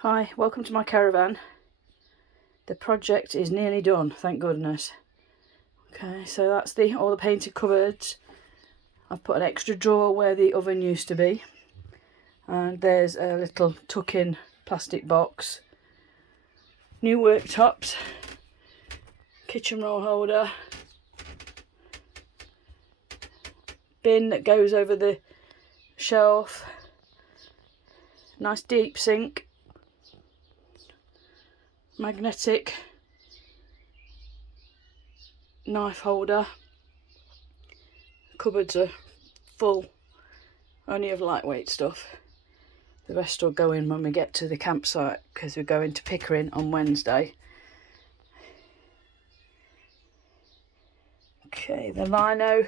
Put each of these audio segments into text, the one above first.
Hi, welcome to my caravan. The project is nearly done, thank goodness. Okay, so that's all the painted cupboards. I've put an extra drawer where the oven used to be. And there's a little tuck-in plastic box. New worktops. Kitchen roll holder. Bin that goes over the shelf. Nice deep sink. Magnetic knife holder. Cupboards are full, only of lightweight stuff. The rest will go in when we get to the campsite because we're going to Pickering on Wednesday. Okay, the lino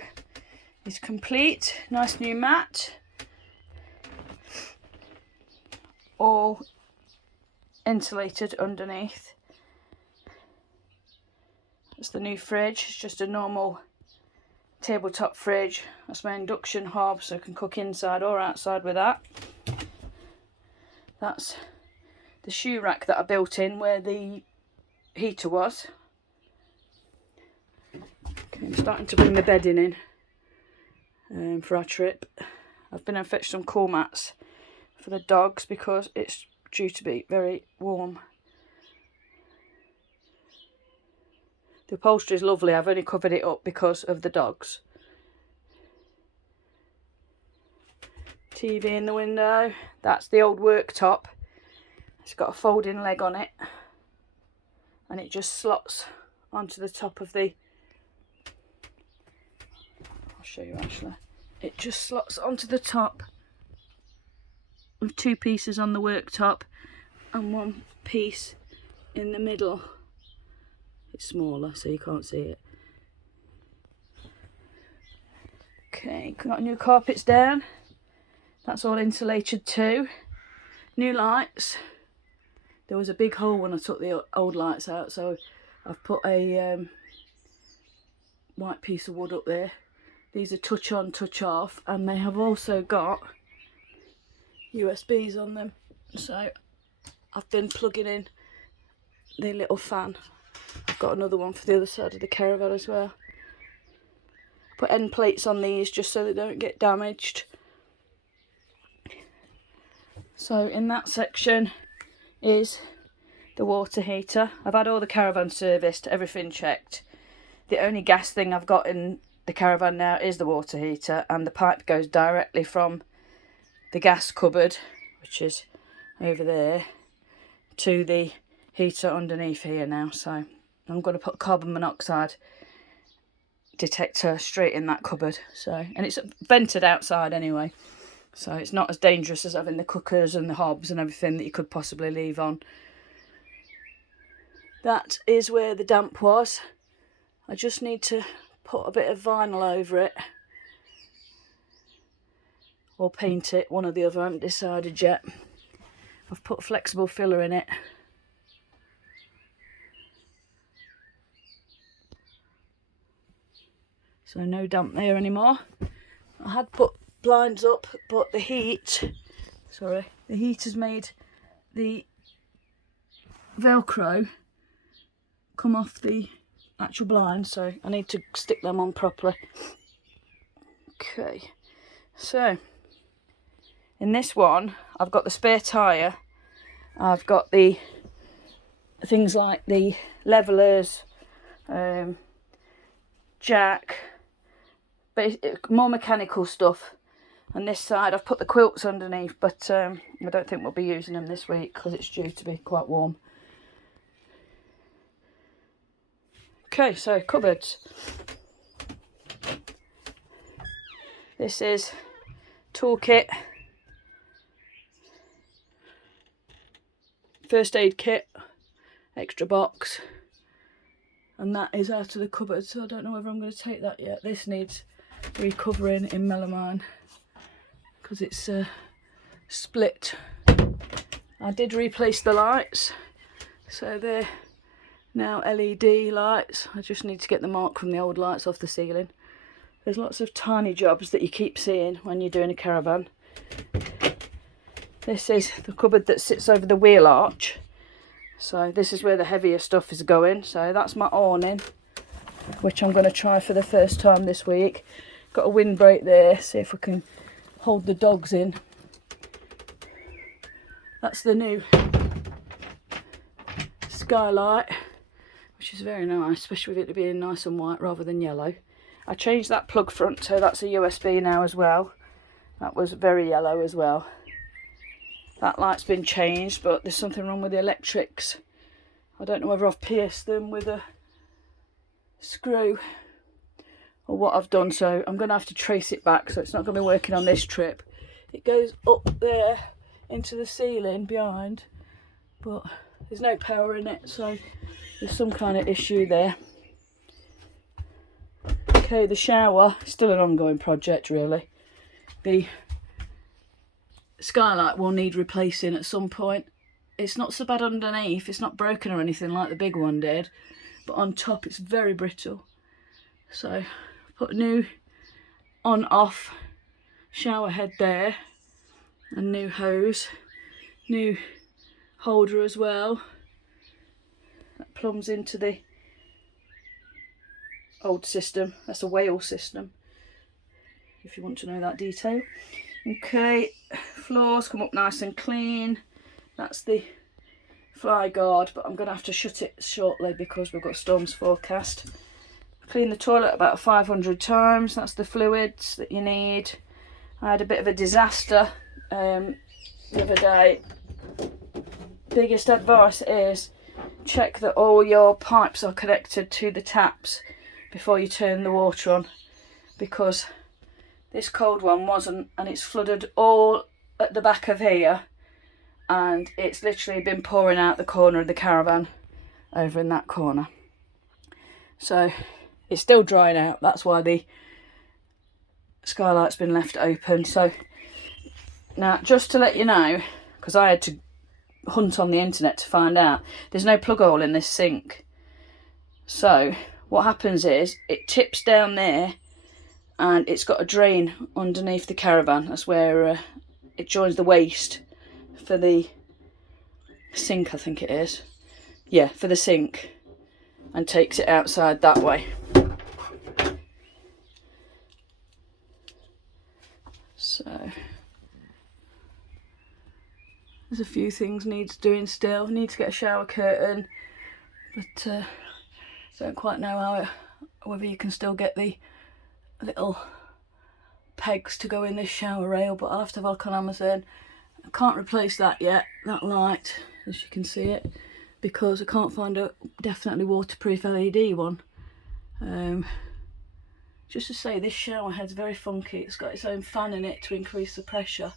is complete. Nice new mat. All insulated underneath. That's the new fridge. It's just a normal tabletop fridge. That's my induction hob, so I can cook inside or outside with that. That's the shoe rack that I built in where the heater was. Okay, I'm starting to bring the bedding in for our trip. I've been and fetched some cool mats for the dogs because it's due to be very warm. The upholstery is lovely. I've only covered it up because of the dogs. TV in the window. That's the old worktop. It's got a folding leg on it. And it just slots onto the top of the... I'll show you actually. It just slots onto the top with two pieces on the worktop and one piece in the middle. It's smaller so you can't see it. Okay, got new carpets down. That's all insulated too. New lights. There was a big hole when I took the old lights out, so I've put a white piece of wood up there. These are touch on, touch off, and they have also got USBs on them. So I've been plugging in the little fan. I've got another one for the other side of the caravan as well. Put end plates on these just so they don't get damaged. So in that section is the water heater. I've had all the caravan serviced, everything checked. The only gas thing I've got in the caravan now is the water heater, and the pipe goes directly from the gas cupboard, which is over there, to the heater underneath here now. So I'm going to put carbon monoxide detector straight in that cupboard. So, and it's vented outside anyway, so it's not as dangerous as having the cookers and the hobs and everything that you could possibly leave on. That is where the damp was. I just need to put a bit of vinyl over it or paint it, one or the other. I haven't decided yet. I've put flexible filler in it. So no damp there anymore. I had put blinds up, but the heat has made the Velcro come off the actual blind, so I need to stick them on properly. Okay, so in this one I've got the spare tyre, I've got the things like the levelers, jack, but more mechanical stuff. And this side I've put the quilts underneath, but I don't think we'll be using them this week because it's due to be quite warm. Okay, so cupboards. This is toolkit, first aid kit, extra box, and that is out of the cupboard, so I don't know whether I'm going to take that yet. This needs recovering in melamine because it's split. I did replace the lights, so they're now LED lights. I just need to get the mark from the old lights off the ceiling. There's lots of tiny jobs that you keep seeing when you're doing a caravan. This is the cupboard that sits over the wheel arch. So this is where the heavier stuff is going. So that's my awning, which I'm going to try for the first time this week. Got a windbreak there, see if we can hold the dogs in. That's the new skylight, which is very nice, especially with it being nice and white rather than yellow. I changed that plug front, so that's a USB now as well. That was very yellow as well. That light's been changed, but there's something wrong with the electrics. I don't know whether I've pierced them with a screw or what I've done, so I'm going to have to trace it back, so it's not going to be working on this trip. It goes up there into the ceiling behind, but there's no power in it, so there's some kind of issue there. Okay, the shower, still an ongoing project really. The skylight will need replacing at some point. It's not so bad underneath, it's not broken or anything like the big one did, but on top it's very brittle. So put a new on-off shower head there, a new hose, new holder as well. That plumbs into the old system. That's a whale system, if you want to know that detail. Okay, floors come up nice and clean. That's the fly guard, but I'm going to have to shut it shortly because we've got storms forecast. Clean the toilet about 500 times. That's the fluids that you need. I had a bit of a disaster the other day. Biggest advice is check that all your pipes are connected to the taps before you turn the water on, because this cold one wasn't, and it's flooded all at the back of here, and it's literally been pouring out the corner of the caravan over in that corner. So it's still drying out, that's why the skylight's been left open. So now, just to let you know, because I had to hunt on the internet to find out, there's no plug hole in this sink. So what happens is it tips down there, and it's got a drain underneath the caravan. That's where it joins the waste for the sink, I think it is. Yeah, for the sink, and takes it outside that way. So there's a few things needs doing still. Need to get a shower curtain, but don't quite know whether you can still get the little pegs to go in this shower rail, but I'll have to have a look on Amazon. I can't replace that yet, that light, as you can see it, because I can't find a definitely waterproof LED one. Just to say, this shower head's very funky. It's got its own fan in it to increase the pressure,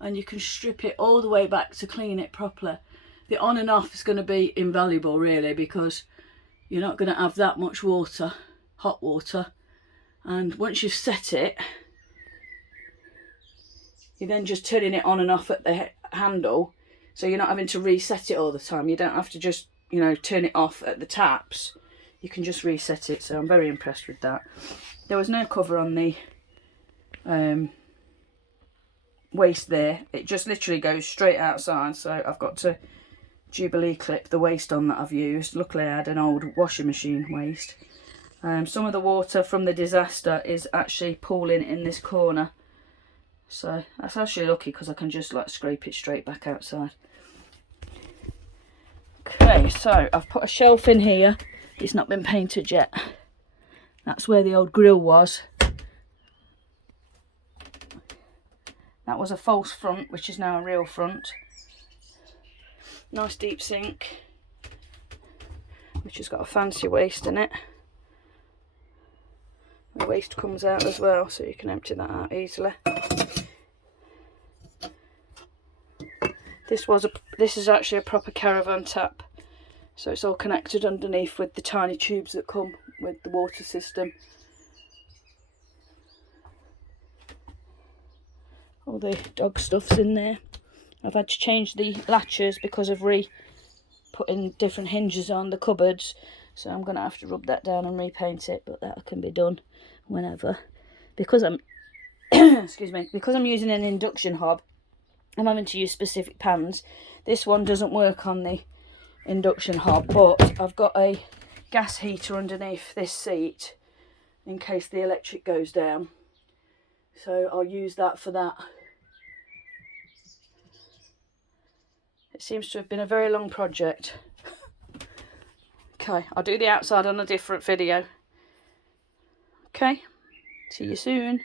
and you can strip it all the way back to clean it properly. The on and off is going to be invaluable really, because you're not going to have that much water, hot water, and once you've set it, you're then just turning it on and off at the handle, so you're not having to reset it all the time. You don't have to just, you know, turn it off at the taps. You can just reset it, so I'm very impressed with that. There was no cover on the waste there. It just literally goes straight outside, so I've got to Jubilee clip the waste on that I've used. Luckily I had an old washing machine waste. Some of the water from the disaster is actually pooling in this corner, so that's actually lucky because I can just like scrape it straight back outside. Okay, so I've put a shelf in here. It's not been painted yet. That's where the old grill was. That was a false front, which is now a real front. Nice deep sink, which has got a fancy waste in it. The waste comes out as well, so you can empty that out easily. This is actually a proper caravan tap, so it's all connected underneath with the tiny tubes that come with the water system. All the dog stuff's in there. I've had to change the latches because of putting different hinges on the cupboards, so I'm going to have to rub that down and repaint it, but that can be done whenever. Because I'm excuse me, because I'm using an induction hob, I'm having to use specific pans. This one doesn't work on the induction hob, but I've got a gas heater underneath this seat in case the electric goes down. So I'll use that for that. It seems to have been a very long project. Okay, I'll do the outside on a different video. Okay, see you soon.